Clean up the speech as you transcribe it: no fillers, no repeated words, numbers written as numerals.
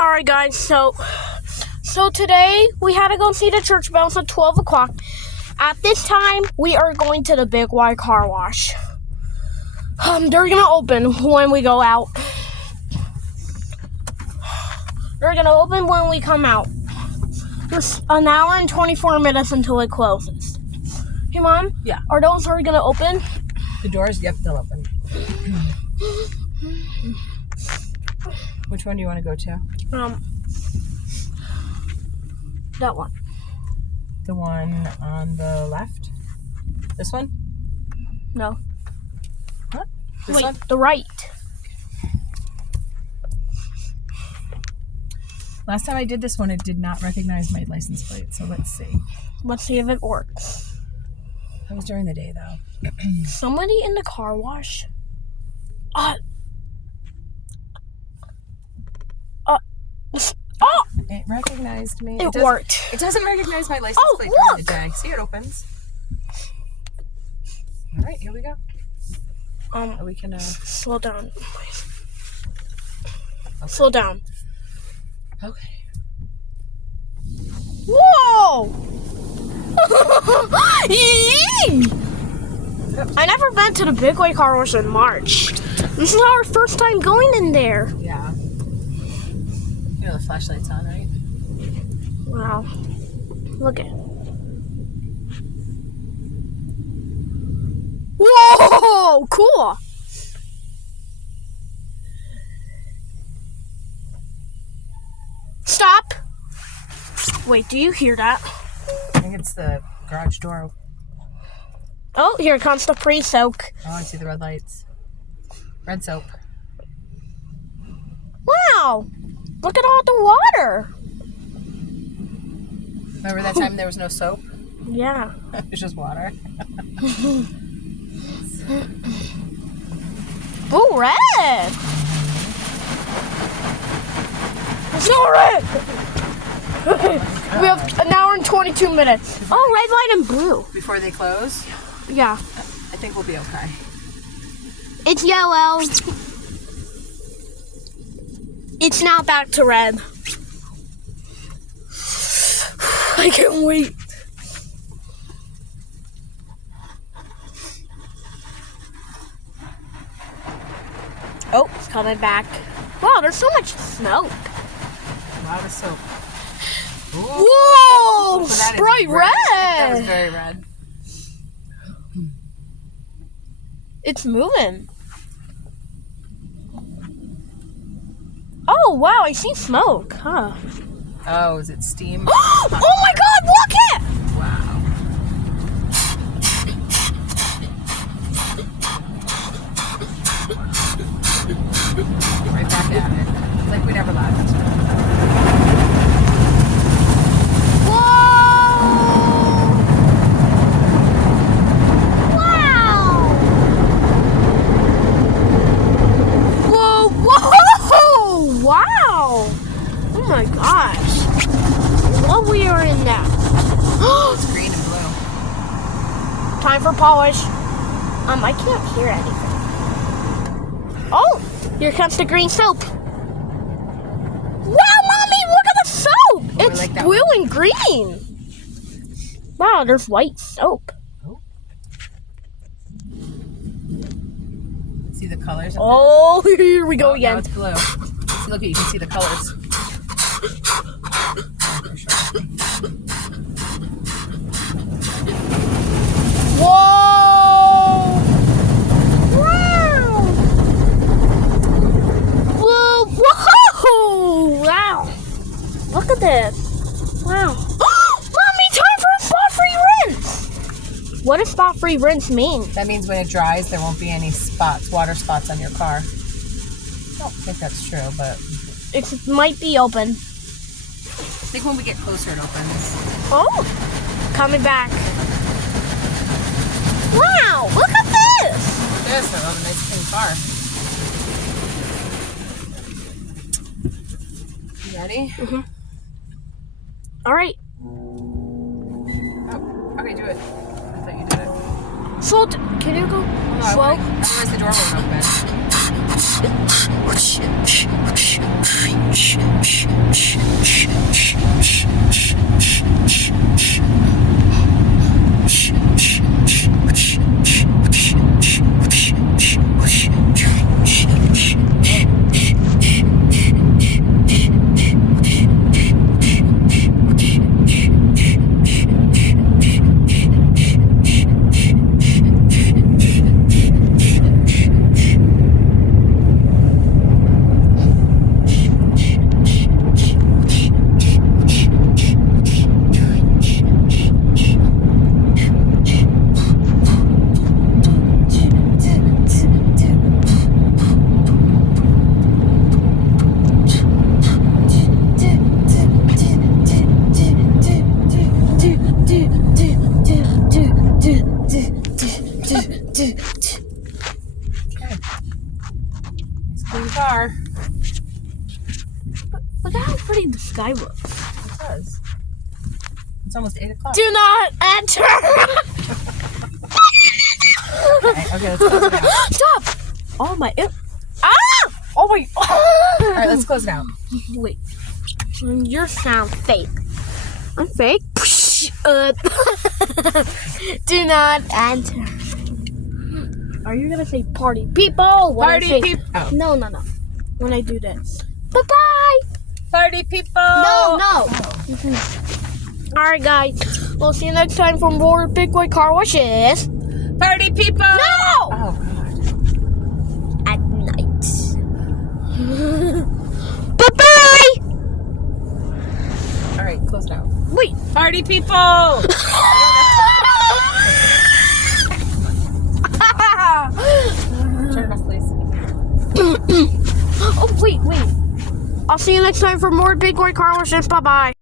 Alright guys, so today we had to go see the church bells at 12 o'clock. At this time, we are going to the Big Y car wash. They're gonna open when we go out. They're gonna open when we come out. There's an hour and 24 minutes until it closes. Hey Mom? Yeah. Are those already gonna open? The doors, yep, they'll open. Which one do you want to go to? That one. The one on the left? This one? No. What? This Wait, one? the right. Last time I did this one, it did not recognize my license plate, so let's see. Let's see if it works. That was during the day, though. Somebody in the car wash. Oh! It recognized me. It worked. It doesn't recognize my license plate during the day. See, it opens. All right, here we go. We can slow down. Okay. Slow down. Okay. Whoa! I never been to the Big Way car wash in March. This is our first time going in there. Yeah. You know the flashlight's on, right? Wow. Look at it. Whoa! Cool. Stop. Wait, do you hear that? I think it's the garage door. Oh, here comes the pre-soak. Oh, I see the red lights. Red soap. Wow! Look at all the water. Remember that time there was no soap? Yeah. It was just water. Oh, red! It's not red! We have an hour and 22 minutes. Oh, red, white, and blue. Before they close? Yeah. I think we'll be okay. It's yellow. It's now back to red. I can't wait. Oh, it's coming back. Wow, there's so much smoke. A lot of soap. Ooh. Whoa! So that is Bright red. That was very red. It's moving. Oh, wow, I see smoke, huh? Oh, is it steam? Oh my God, look it! Wow. Right back at it. It's like we never left. Whoa! Wow! Whoa, whoa! Wow! Oh my gosh. What we are in now? It's green and blue. Time for polish. I can't hear anything. Oh, here comes the green soap. Wow, Mommy, look at the soap. It's like that blue and green. Wow, there's white soap. Oh. See the colors? Oh, here we go again. Now it's blue. See, look, you can see the colors. Whoa! Wow! Whoa! Whoa! Wow! Look at this! Wow! Mommy, time for a spot-free rinse! What does spot-free rinse mean? That means when it dries, there won't be any spots, water spots on your car. I don't think that's true, but It might be open. I think when we get closer, it opens. Oh! Coming back. Wow! Look at this! This, I love a nice clean car. You ready? Mm-hmm. All right. Oh, okay, do it. I thought you did it. Slow. Can you go No, slow? Otherwise the door won't open. Clean car. Look at how pretty the sky looks. It does. It's almost 8 o'clock. Do not enter. Okay, let's close it out. Stop. Oh my. Ah! Oh my. All right, let's close it out. Wait. Your sound fake. I'm fake. Do not enter. Are you gonna say party people? When I say- Party people. Oh. No. When I do this. Bye bye. Party people. No. Alright, guys. We'll see you next time for more Big White Car Washes. Party people. No! Oh, God. At night. Bye bye. All right, close it out. Wait. Party people. Turn it off, please. Oh, wait. I'll see you next time for more Big White Car Washes. Bye bye.